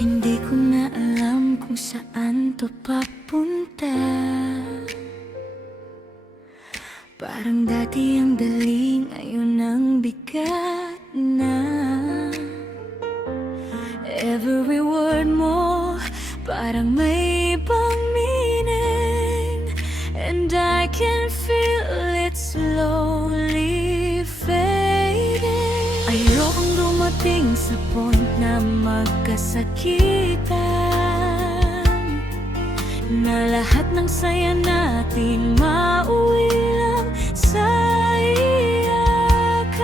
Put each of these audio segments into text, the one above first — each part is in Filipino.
Hindi ko na alam kung saan to papunta. Parang dati ang dali, ngayon ang bigat na. Every word mo parang may ibang meaning, and I can feel it slowly fading. Ayokong dumating sa point na magkasakitan, na lahat ng saya natin mauwi lang sa iyakan.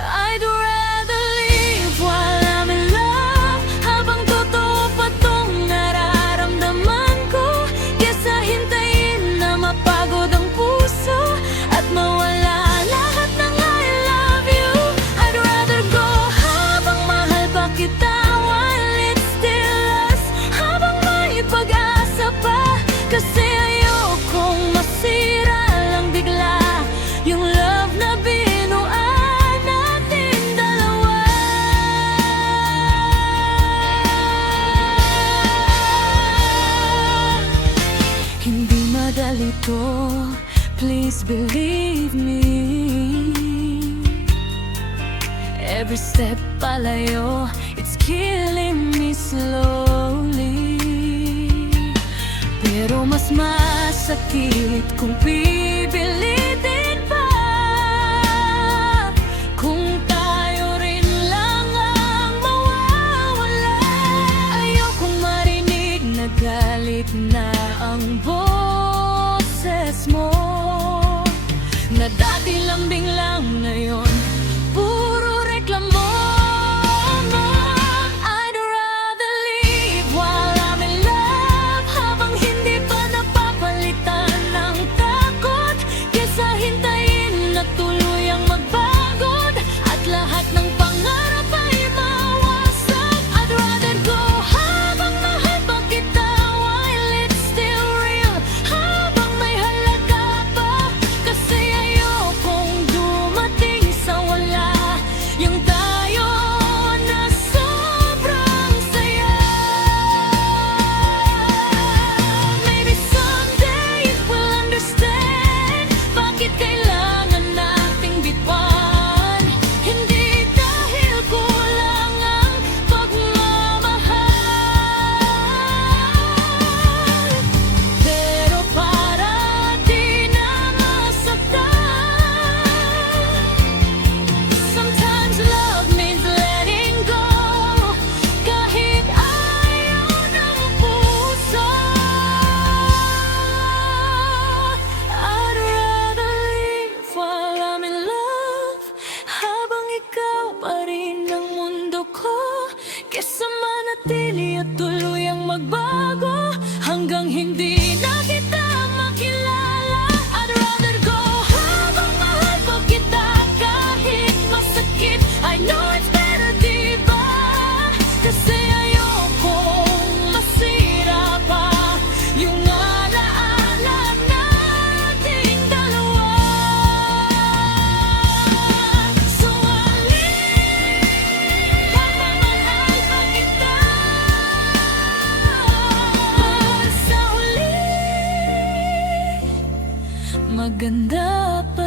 I'd rather live while I'm in love, habang totoo pa tong nararamdaman ko, kesa hintayin na mapagod ang puso at mawala lahat ng I love you. I'd rather go habang mahal pa kita, while it's still us, habang may pag-asa pa. Kasi ayokong masira lang bigla yung love na binuan natin dalawa. Hindi madali to, please believe me. Every step palayo, it's killing me slowly. Pero mas masakit kung pipilitin pa, kung tayo rin lang ang mawawala. Ayokong marinig na galit na ang boses mo, na dati lambing lang, ngayon puro reklamo mo. I'd rather live while I'm in love, habang hindi pa napapalitan ng takot, kesa hintayin na tuluyang magbagod at lahat ng pangarap ay mawasak. I'd rather go habang mahal pa kita, while it's still real, habang may halaga pa. Kasi ayokong dumating sa wala yung tayo na sobrang saya. Maybe someday we'll understand bakit kailangan nating bitwan. Hindi dahil kulang ang pagmamahal, pero para di na masaktan. Sometimes love means letting go, kahit ayaw ng puso. I'd rather live while I'm in love, habang ikaw pa rin ang mundo ko, kesa manatili at tuluyang magbago hanggang hindi na kita makilala. I'd rather go habang mahal pa kita, kahit masakit. I know it's better, diba? Kasi ayokong masira pa yung alaala nating dalawa. So I'll live habang mahal pa kita, sa uli maganda pa